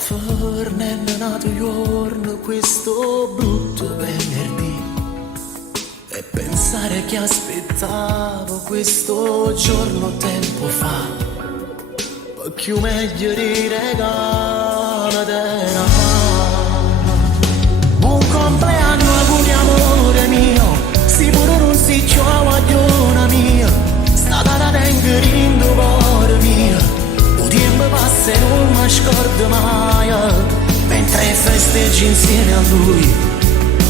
Forne è nato giorno questo brutto venerdì e pensare che aspettavo questo giorno tempo fa, perché meglio di regalo della buon compleanno auguri amore mio, sicuro non si ciao a giorno mia, stata da tenere cuore mio. Il tempo passa e non mi scordo mai, mentre festeggi insieme a lui,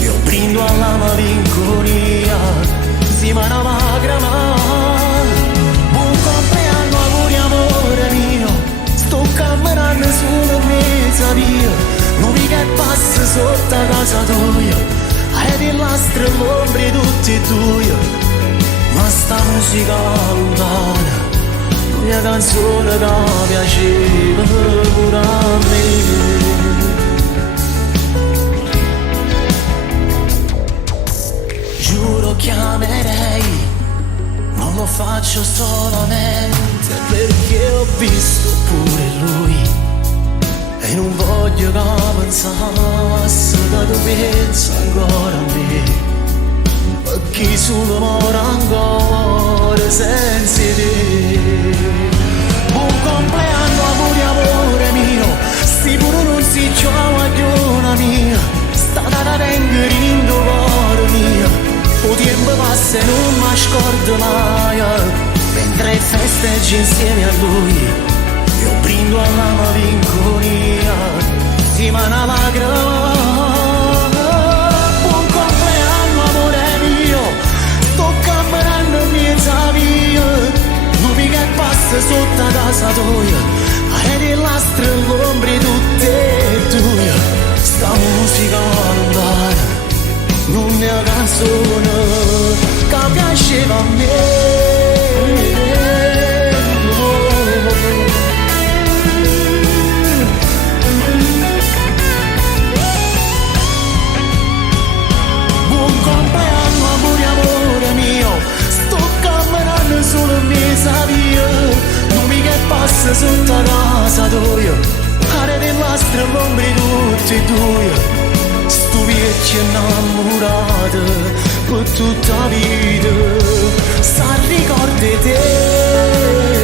io brindo alla malinconia, si ma una lacrima. Buon compleanno, auguri amore mio, sto camminando sulla mezza via, non mi che passa sotto casa tua, hai di lastre l'ombre tutti e due, ma sta musica lontana, mia canzone che piaceva pure a me. Giuro chiamerei, non lo faccio solamente perché ho visto pure lui e non voglio che pensasse che tu pensi ancora a me, perché solo mora ancora senza te. Buon compleanno auguri amore mio, sicuro non si ciao a giorno mia, stata da tenere in cuore mio, il tempo passa e non mi scordo mai, mentre festeggi insieme a lui, io brindo alla malinconia, si ma una lacrima. Sotto casa tua, hai di lastre l'ombre tutte e due, sta musica lontana, non è una canzone che piaceva a me. Buon compleanno auguri amore mio, sto camminando solo mezza via, passa sotto casa tua, are di lastre l'ombre tutti e due, sto vecchio innamorato per tutta la vita, sa ricordi te.